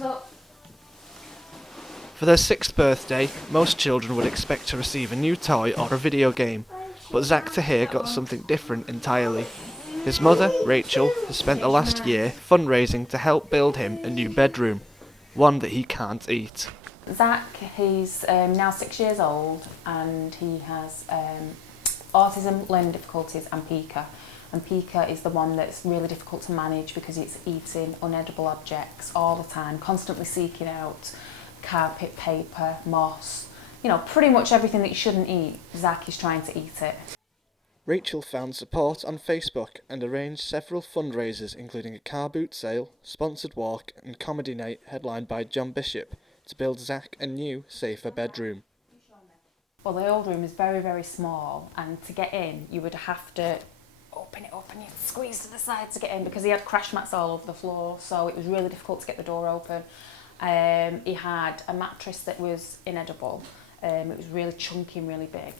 Hands up. For their 6th birthday, most children would expect to receive a new toy or a video game, but Zach Tahir got something different entirely. His mother, Rachel, has spent the last year fundraising to help build him a new bedroom, one that he can't eat. Zach, he's now 6 years old and he has autism, learning difficulties and Pica. And Pica is the one that's really difficult to manage because it's eating inedible objects all the time, constantly seeking out carpet, paper, moss. You know, pretty much everything that you shouldn't eat, Zach is trying to eat it. Rachel found support on Facebook and arranged several fundraisers, including a car boot sale, sponsored walk and comedy night headlined by John Bishop, to build Zach a new, safer bedroom. Well, the old room is very, very small, and to get in, you would have to open it up and you'd squeeze to the side to get in because he had crash mats all over the floor, so it was really difficult to get the door open. He had a mattress that was inedible. It was really chunky and really big.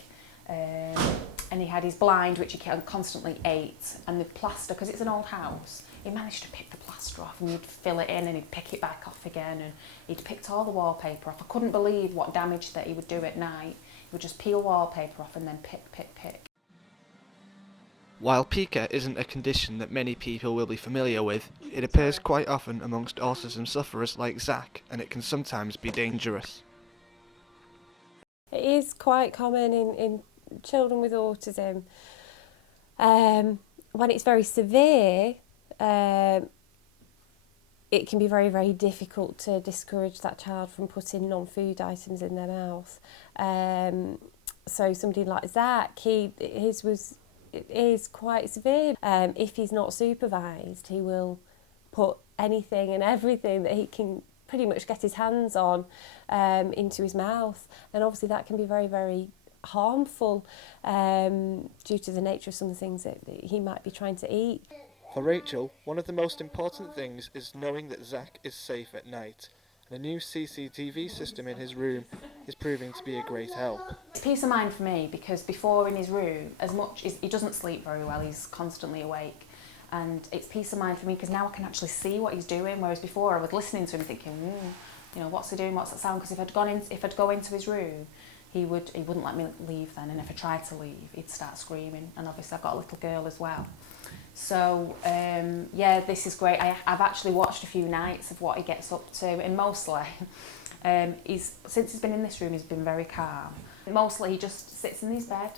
And he had his blind, which he constantly ate, and the plaster, because it's an old house, he managed to pick the plaster off and he'd fill it in and he'd pick it back off again, and he'd picked all the wallpaper off. I couldn't believe what damage that he would do at night. He would just peel wallpaper off and then pick. While Pica isn't a condition that many people will be familiar with, it appears quite often amongst autism sufferers like Zach, and it can sometimes be dangerous. It is quite common in children with autism. When it's very severe, it can be very, very difficult to discourage that child from putting non-food items in their mouth. So somebody like Zach, his is quite severe. If he's not supervised, he will put anything and everything that he can pretty much get his hands on into his mouth, and obviously that can be very, very harmful due to the nature of some of the things that he might be trying to eat. For Rachel, one of the most important things is knowing that Zach is safe at night. The new CCTV system in his room is proving to be a great help. It's peace of mind for me because before in his room, as much as he doesn't sleep very well, he's constantly awake. And it's peace of mind for me because now I can actually see what he's doing, whereas before I was listening to him thinking, you know, what's he doing, what's that sound? Because if I'd go into his room, he wouldn't let me leave then, and if I tried to leave, he'd start screaming, and obviously I've got a little girl as well. So yeah, this is great. I've actually watched a few nights of what he gets up to, and mostly, since he's been in this room, he's been very calm. Mostly he just sits in his bed,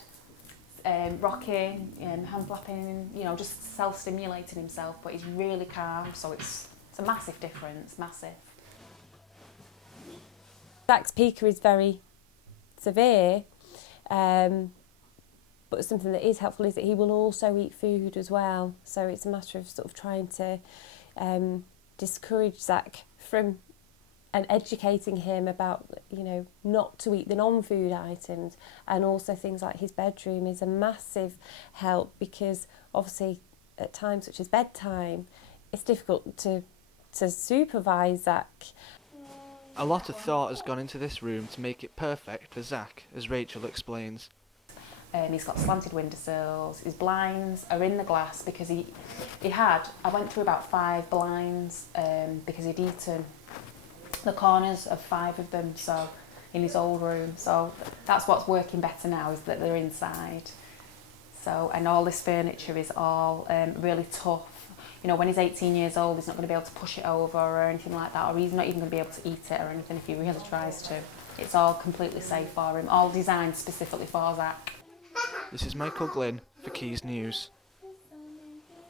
rocking, hand flapping, you know, just self-stimulating himself, but he's really calm, so it's a massive difference, massive. Zach's Pica is very severe, but something that is helpful is that he will also eat food as well. So it's a matter of sort of trying to discourage Zach from and educating him about, you know, not to eat the non-food items, and also things like his bedroom is a massive help because obviously at times such as bedtime, it's difficult to supervise Zach. A lot of thought has gone into this room to make it perfect for Zach, as Rachel explains. He's got slanted windowsills, his blinds are in the glass because I went through about 5 blinds because he'd eaten the corners of 5 of them, so in his old room. So that's what's working better now, is that they're inside. So, and all this furniture is all really tough. You know, when he's 18 years old, he's not going to be able to push it over or anything like that, or he's not even going to be able to eat it or anything if he really tries to. It's all completely safe for him, all designed specifically for Zach. This is Michael Glynn for Keys News.